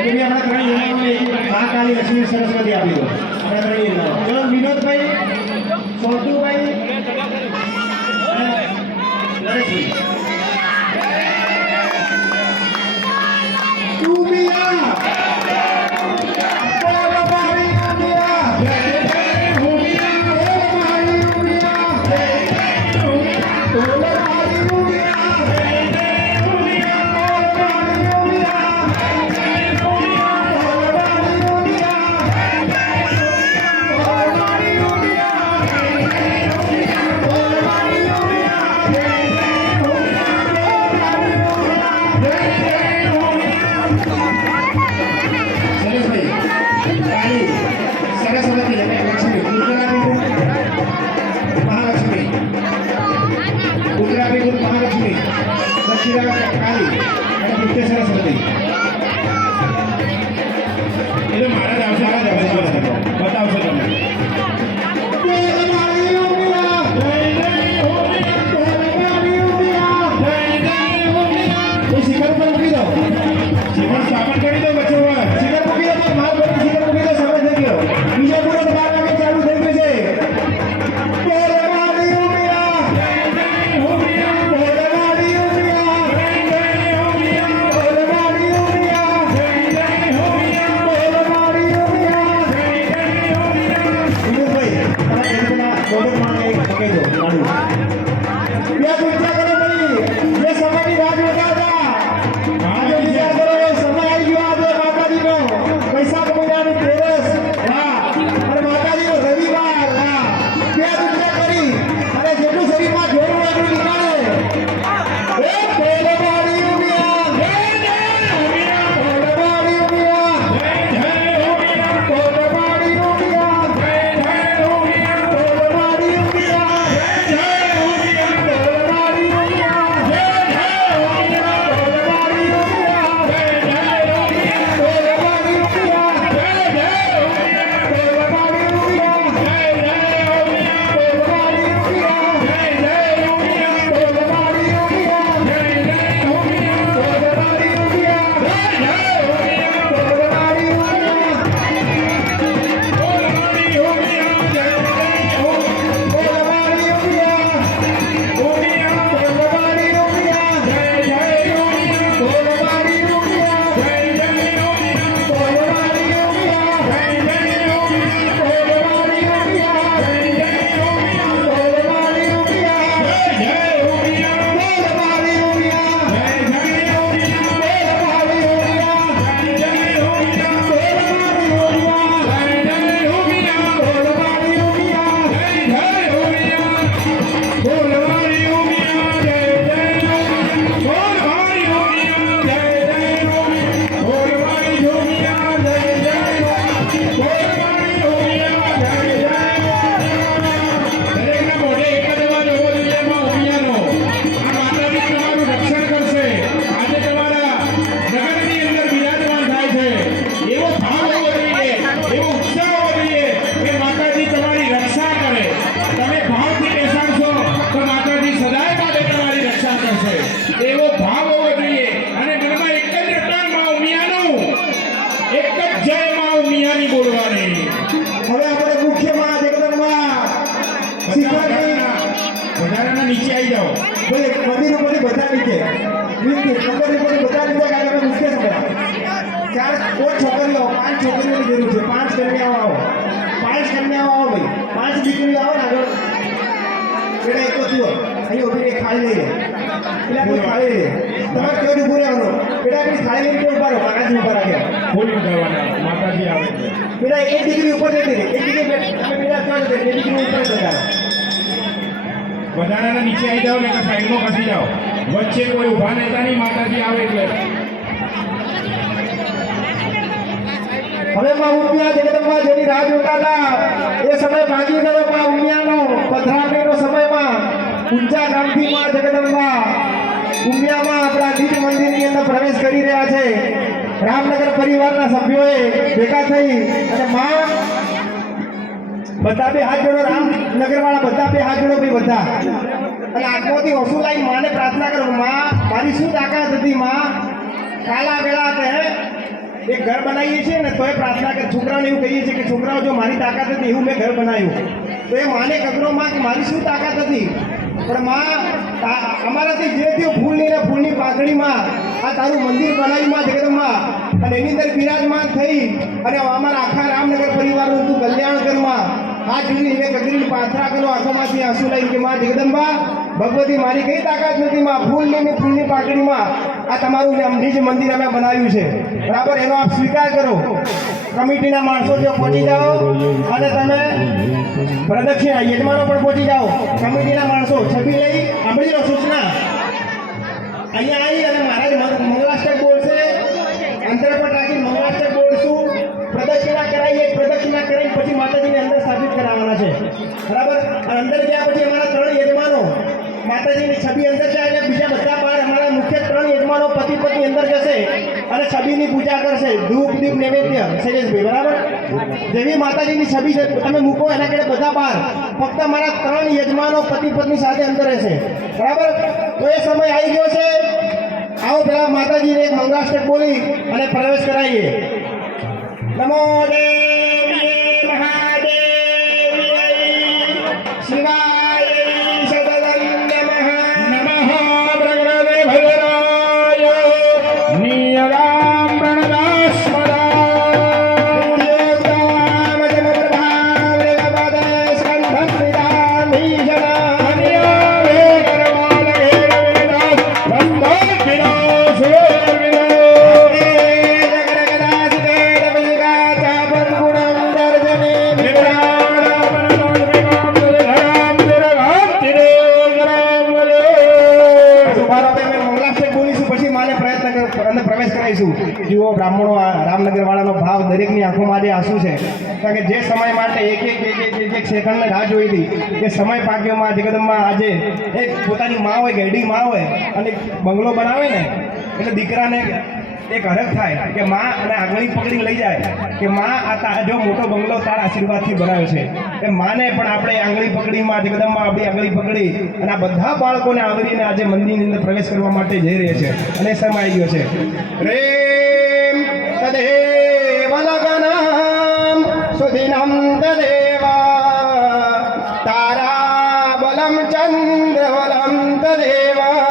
એટલે આપણા ત્રણ યુવાનોને મહાકાળી લક્ષ્મી સરસ્વતી આપી દો આપણા ત્રણ યુવાનો. ચલો વિનોદભાઈ, સોતુભાઈ, નરેશભાઈ. નીચે આવી જાઓ મંદિર ઉપર બધા નીચે ખબર બધા નીચે કાંઈ મુશ્કેલ છે. ચાર પાંચ છોકરીઓ 5 છોકરીઓની જરૂર છે. 5 કન્યાઓ આવો, 5 કન્યાઓ આવો ભાઈ, 5 દીકરીઓ આવો ને આગળ. પેલા એક થયો અહીં ઉભી ખાલી લઈ લે, પેલા કોઈ ખાલી લે, તમારે કેવું ઉભું રહેવાનું. પેલા પેલી ખાલી લઈને ઉભા રહો, માતાજી ઉભા રાખ્યા ફૂલ કરવાના માતાજી આવે. પેલા એક દીકરી ઉપર જતી રહી, એક દીકરી તમે પેલા ક્યાં જતી, બે દીકરી ઉપર જતા વધારાના નીચે આવી જાઓ ને સાઈડમાં ખસી જાઓ. વચ્ચે કોઈ ઊભા રહેતા નહીં, માતાજી આવે એટલે. હવે માં ઉમિયા જગદંબા જેની રાહ જોતા હતા એ સમય ભાગી ગયો. માં ઉમિયાનો પથરામણીનો સમયમાં ઊંચા ગામથી માં જગદંબા ઉમિયામાં આપણા દીપ મંદિરની અંદર પ્રવેશ કરી રહ્યા છે. રામનગર પરિવારના સભ્યોએ ભેગા થઈ અને માં બધા બે હાથ જોડો, રામનગર વાળા બધા બે હાથ જોડો ભાઈ બધા, અને આંખોથી ઓછું લાઈન માને પ્રાર્થના કરો. માં મારી શું તાકાત હતી, માં કાલા વેળા તે એક ઘર બનાવીએ છીએ ને તોય પ્રાર્થના કે છોકરાઓને એવું કહીએ છીએ કે છોકરાઓ જો મારી તાકાત હતી એવું મેં ઘર બનાવ્યું. તો એ માને કગરો માં કે મારી શું તાકાત હતી, પણ માં અમારાથી જે થયું ફૂલની ને ફૂલની પાઘડીમાં આ તારું મંદિર બનાવ્યું માં જગદંબા, અને એની અંદર બિરાજમાન થઈ અને અમારા આખા રામનગર પરિવારનું તું કલ્યાણ કરમાં આ જોઈને મેં કગરીને પાથરા કરો આંખોમાંથી આંસુ લઈ કે માં જગદંબા ભગવતી મારી કઈ તાકાત નથી માં, ફૂલની ને ફૂલની પાઘડીમાં આ તમારું નિજ મંદિર અમે બનાવ્યું છે, બરાબર. એનો આપ સ્વીકાર કરો. કમિટીના માણસો જો પહોંચી જાઓ અને તમે પ્રદક્ષિણા યજમાનો પણ પહોંચી જાઓ. કમિટીના માણસો છબી લઈ સાંભળી લો સૂચના. અહીંયા આવી અને મહારાજ મંગલાષ્ટક બોલશે, અંતર પર રાખી મંગલાષ્ટક બોલશું, પ્રદક્ષિણા કરાવીએ, પ્રદક્ષિણા કરીને પછી માતાજીને અંદર સ્થાપિત કરાવવાના છે, બરાબર. અને અંદર ગયા પછી અમારા 3 યજમાનો માતાજીની છબી અંદર જાય એટલે બીજા બધા બાર અમારા મુખ્ય 3 યજમાનો પતિ પત્ની અંદર જશે અને છબીની પૂજા કરશે, ધૂપ દીપ નૈવેદ્ય. શૈલેષભાઈ, બરાબર. જેવી માતાજીની છબી છે તમે મૂકો એના કે બધા બાર ફક્ત અમારા 3 યજમાનો પતિ પત્ની સાથે અંદર રહેશે, બરાબર. તો એ સમય આવી ગયો છે. આવો પેલા માતાજીને એક મંગલાષ્ટક બોલી અને પ્રવેશ કરાવીએ. નમો દેવીએ મહાદેવીએ શિવાય સદલં નમઃ. નમઃ પ્રગૃતે ભદ્રાય નિયરામ પ્रणदास्मदाम् દેવતામ જનપ્રભામ રેવપદે સ્કંધં વિદામીશના અન્યાવે ગર્વાલગે રવિદાસ બંધો વિનાશો જગરગદાસિતે રવિગા ચાપન ગુણં દર્જને મંગલાષ્ટક બોલીશું પછી માને અંદર પ્રવેશ કરાવીશું. જુઓ બ્રાહ્મણો રામનગર વાળાનો ભાવ દરેકની આંખોમાં આજે આંસુ છે, કારણ કે જે સમય માટે એક સેકન્ડને રાહ જોઈ હતી એ સમય પાક્યોમાં જગદંબા આજે એક પોતાની માં હોય, ગરડી માં હોય અને બંગલો બનાવે ને એટલે દીકરાને એક હરખ થાય કે માં અને આંગળી પકડી લઈ જાય કે માં આ જો મોટો બંગલો તારા આશીર્વાદથી બનાવ્યો છે. એ માને પણ આપણે આંગળી પકડીમાં જગદંબા આપણી આંગળી પકડી અને આ બધા બાળકોને આવરીને આજે મંદિરની અંદર પ્રવેશ કરવા માટે જઈ રહ્યા છે અને એ સમય આવી ગયો છે. રેમ તદેવ લગનમ સુદિનમ તદેવા તારા બલમ ચંદ્ર બલમ તદેવા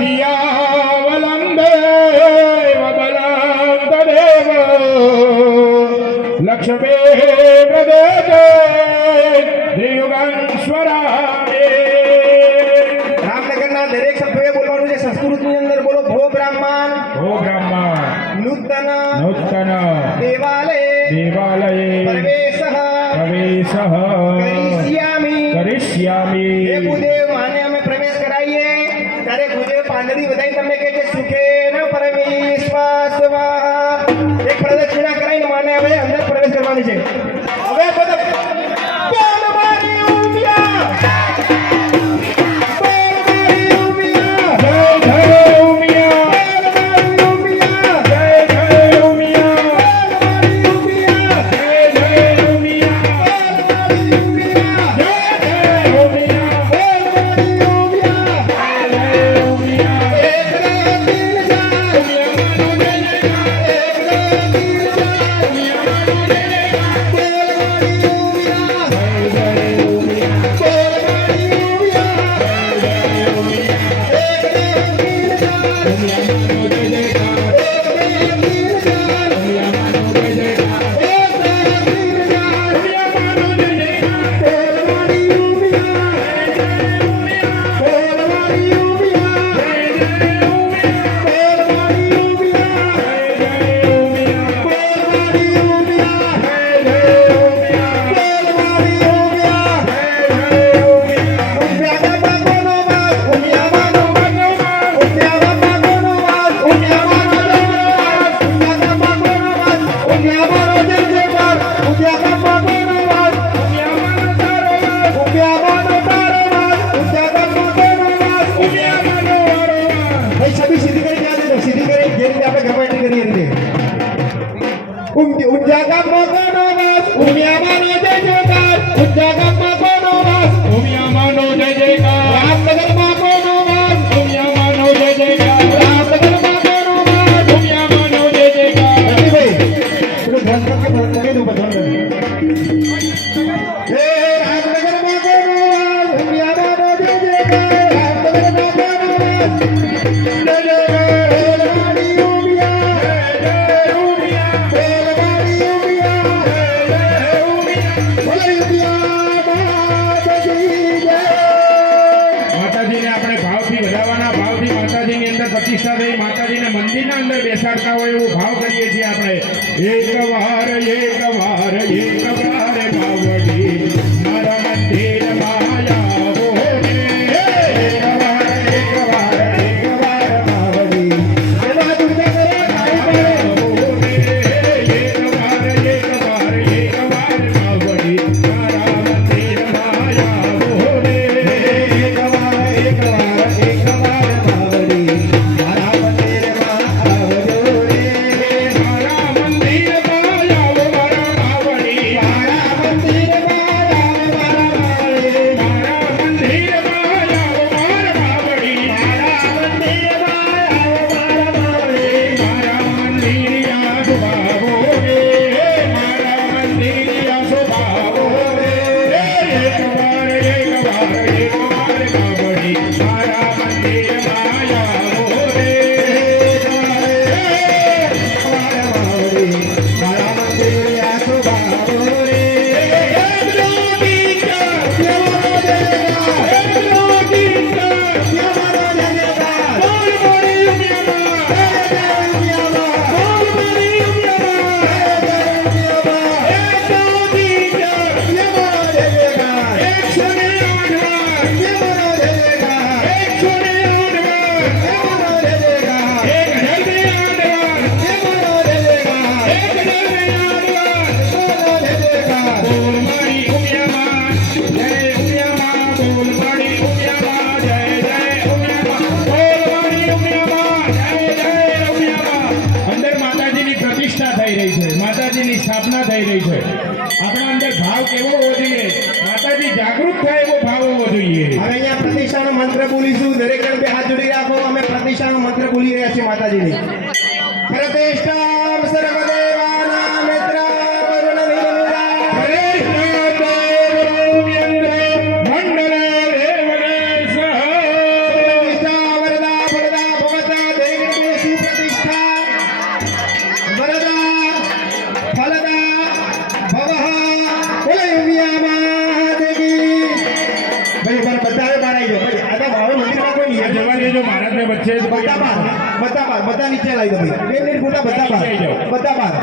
વિદ્યાવલં દેવ બલં તદેવ લક્ષ્મી પ્રદેશે દ્રિયુગંશ્વરામે. રામનગરના દરેક સભ્યોએ બોલવાનું છે. સંસ્કૃતની અંદર બોલો ભો બ્રાહ્મણ ઓ બ્રહ્મા નૂતન નૂતન દેવાલય દેવાલયે પ્રવેશઃ પ્રવેશઃ કરિષ્યામિ. કરિષ્યામિ. હે ભૂદેવ માને અમે પ્રવેશ કરાવીએ ત્યારે ભૂદેવ પાંદડી વધાઈ તમને કહે છે સુખેન પરમેશ્વર. એક પ્રદક્ષિણા કરાવીને માને હવે અંદર પ્રવેશ કરવાની છે. હવે બધા બોલ મારી ઉમિયા, બોલ મારી ઉમિયા, જય જય ઉમિયા, બોલ મારી ઉમિયા, જય જય ઉમિયા, બોલ મારી ઉમિયા, જય જય ઉમિયા, બોલ મારી ઉમિયા, જય જય ઉમિયા, બોલ મારી ઉમિયા. જય ઉમિયા. એક દો તીન ચાર મંદિરના અંદર બેસાડતા હોય એવો ભાવ કરીએ છીએ આપણે. એક વાર બાવડી મારા મંદિરમાં આવો રે. એમાં દુર્ગા કરે કાળી માતાજીની સ્થાપના થઈ રહી છે. આપણા અંદર ભાવ કેવો હોવો જોઈએ? માતાજી જાગૃત થાય એવો ભાવ હોવો જોઈએ. હવે અહીંયા પ્રતિષ્ઠાનો મંત્ર બોલીશું. દરેક જણ બે હાથ જોડી રાખો. અમે પ્રતિષ્ઠાનો મંત્ર બોલી રહ્યા છીએ માતાજીની. પ્રતિષ્ઠા સર્વદેવાનાં મિત્ર વરુણ નિરંજન. પ્રતિષ્ઠા વરદા ફલદા ભવતા દેવી સુપ્રતિષ્ઠા વરદા ફલદા ભવઃ. બોલો ઉમિયા દેવી. ભાઈ પર બધાએ બહાર આવી જાઓ. ભાઈ આ તો ભાવે મંદિરમાં કોઈ નહીં. જવા દેજો મહારાજને વચ્ચે જ કોઈ બધા બહાર બધા નીચે લાવી દો ભાઈ. 2 મિનિટ ફોટા બધા બહાર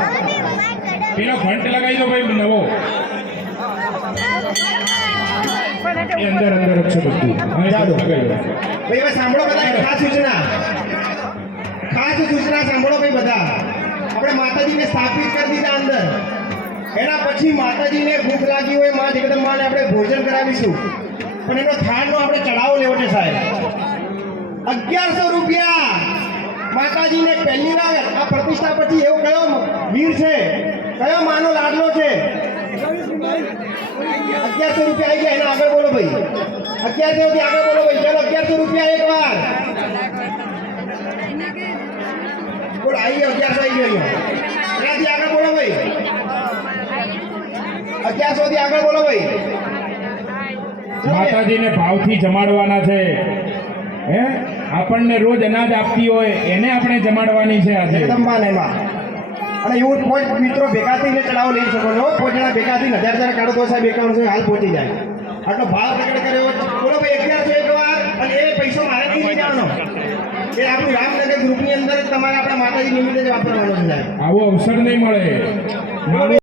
પેલો ઘંટ લગાવી દો ભાઈ નવો. એ અંદર જ છે બધું. હવે જાડો. લગાવી દો. ભાઈ હવે સાંભળો બધા એક ખાસ સૂચના સાંભળો ભાઈ બધા. આપણે માતાજીને સ્થાપિત કરી દીધા અંદર. એના પછી માતાજીને ભૂખ લાગી હોય માં જગદંબાને આપણે ભોજન કરાવીશું. પણ એનો થાળનો આપણે ચડાવો લેવો છે સાહેબ. 1100 રૂપિયા માતાજીને પહેલી વાર આ પ્રતિષ્ઠા પછી એવો કયો વીર છે, કયો માનો લાડલો છે? 1100 રૂપિયા આવી ગયા. એના આગળ બોલો ભાઈ. 1100 થી આગળ બોલો ભાઈ. ચલો 1100 રૂપિયા એક વાર બોલો. આવી ગયો 1100 આવી ગયો. એનાથી આગળ બોલો ભાઈ. 1100 થી આગળ બોલો ભાઈ. માતાજીને ભાવથી જમાડવાના છે. હે આપણને રોજ અનાજ આપતી હોય એને આપણે જમાડવાની છે આજે. જગદંબાને એમાં. અને એવું કોઈ મિત્રો ભેગા થઈને ચડાવો લઈ શકો છો. કોઈ જણા ભેગા થઈને 1000 કાઢો તો સાહેબ 5100 હાલ પહોંચી જાય. આટલો ભાવ પ્રગટ કર્યો. બોલો ભાઈ 1100 એક વાર. અને એ પૈસો મારે નહીં લઈ જવાનો. એ આપણું રામનગર ગ્રુપની અંદર જ તમારે આપણા માતાજી નિમિત્તે જ વાપરવાનો છે સાહેબ. આવો અવસર નહીં મળે.